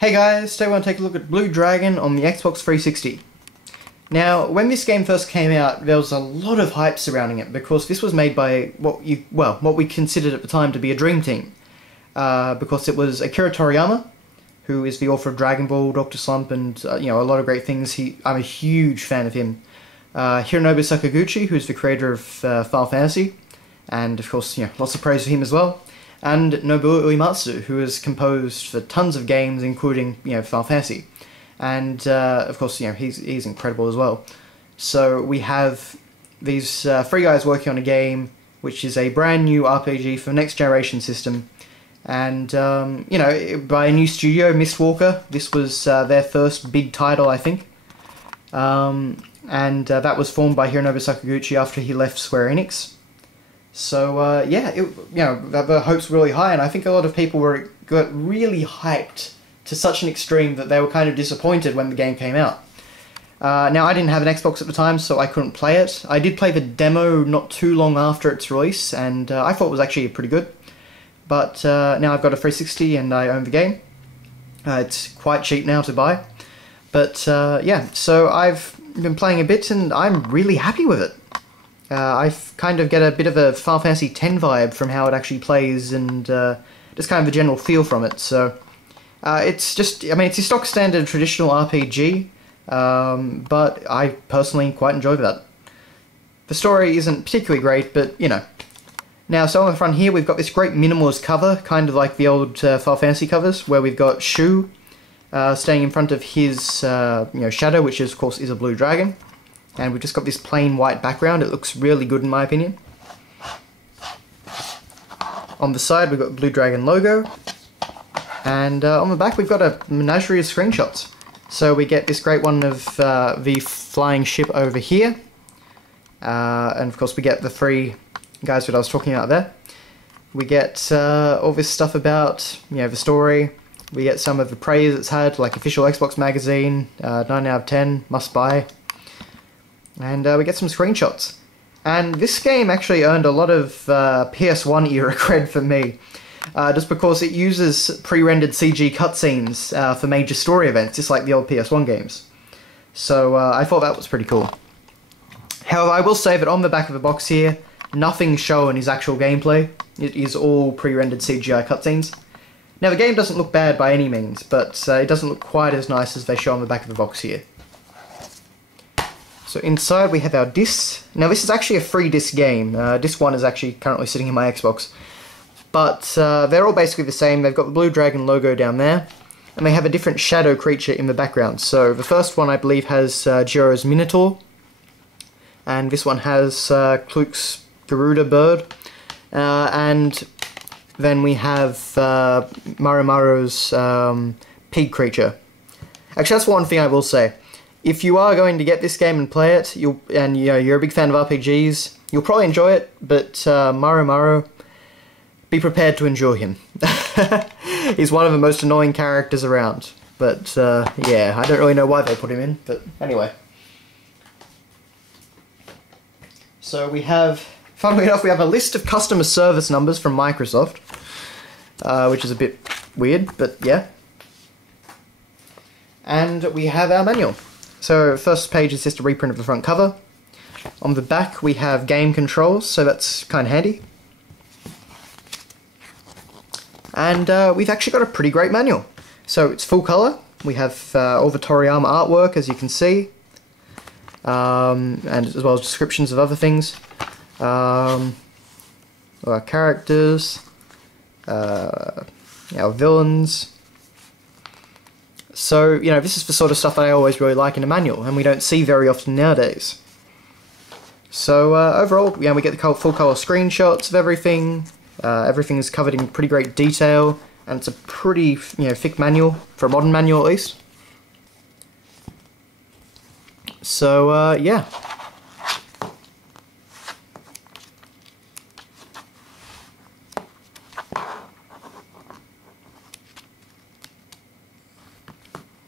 Hey guys, today I want to take a look at Blue Dragon on the Xbox 360. Now, when this game first came out, there was a lot of hype surrounding it because this was made by what we considered at the time to be a dream team. Because it was Akira Toriyama, who is the author of Dragon Ball, Dr. Slump, and a lot of great things. I'm a huge fan of him. Hironobu Sakaguchi, who's the creator of Final Fantasy, and of course, lots of praise for him as well. And Nobuo Uematsu, who has composed for tons of games, including Final Fantasy, and of course he's incredible as well. So we have these three guys working on a game which is a brand new RPG for next generation system, and by a new studio, Mistwalker. This was their first big title, I think, and that was formed by Hironobu Sakaguchi after he left Square Enix. So the hopes were really high, and I think a lot of people got really hyped to such an extreme that they were kind of disappointed when the game came out. Now, I didn't have an Xbox at the time, so I couldn't play it. I did play the demo not too long after its release, and I thought it was actually pretty good. But now I've got a 360 and I own the game. It's quite cheap now to buy. But so I've been playing a bit, and I'm really happy with it. I kind of get a bit of a Final Fantasy X vibe from how it actually plays, and just kind of a general feel from it. So it's just, it's a stock standard traditional RPG, but I personally quite enjoy that. The story isn't particularly great, but Now, so on the front here, we've got this great minimalist cover, kind of like the old Final Fantasy covers, where we've got Shu staying in front of his shadow, which of course is a blue dragon. And we've just got this plain white background. It looks really good in my opinion. On the side we've got the Blue Dragon logo. And on the back we've got a menagerie of screenshots. So we get this great one of the flying ship over here. And of course we get the three guys that I was talking about there. We get all this stuff about the story. We get some of the praise it's had, like official Xbox magazine, 9 out of 10, must buy. And we get some screenshots. And this game actually earned a lot of PS1 era cred for me, just because it uses pre-rendered CG cutscenes for major story events, just like the old PS1 games. So I thought that was pretty cool. However, I will say that on the back of the box here, nothing's shown is actual gameplay. It is all pre-rendered CGI cutscenes. Now the game doesn't look bad by any means, but it doesn't look quite as nice as they show on the back of the box here. So inside we have our discs. Now this is actually a free disc game. Disc 1 is actually currently sitting in my Xbox. But they're all basically the same. They've got the Blue Dragon logo down there. And they have a different shadow creature in the background. So the first one I believe has Jiro's Minotaur. And this one has Kluk's Garuda bird. And then we have Marumaro's pig creature. Actually, that's one thing I will say. If you are going to get this game and play it, you're a big fan of RPGs, you'll probably enjoy it, but Marumaro, be prepared to endure him. He's one of the most annoying characters around. But, yeah, I don't really know why they put him in, but anyway. So we have, funnily enough, we have a list of customer service numbers from Microsoft, which is a bit weird, but yeah. And we have our manual. So first page is just a reprint of the front cover. On the back we have game controls, so that's kind of handy. And we've actually got a pretty great manual. So it's full colour. We have all the Toriyama artwork, as you can see, and as well as descriptions of other things. Our characters, our villains. So, this is the sort of stuff that I always really like in a manual, and we don't see very often nowadays. So, overall, we get the full colour screenshots of everything. Everything is covered in pretty great detail, and it's a pretty, thick manual, for a modern manual at least. So, yeah.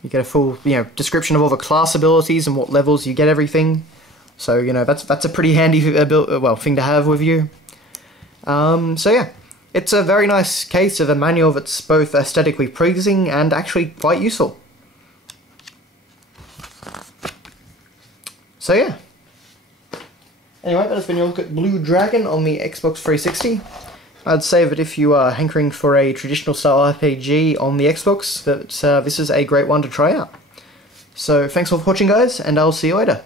You get a full, description of all the class abilities and what levels you get everything. So, that's a pretty handy thing to have with you. So yeah, It's a very nice case of a manual that's both aesthetically pleasing and actually quite useful. So yeah. Anyway, that has been your look at Blue Dragon on the Xbox 360. I'd say that if you are hankering for a traditional style RPG on the Xbox, that this is a great one to try out. So thanks for watching, guys, and I'll see you later.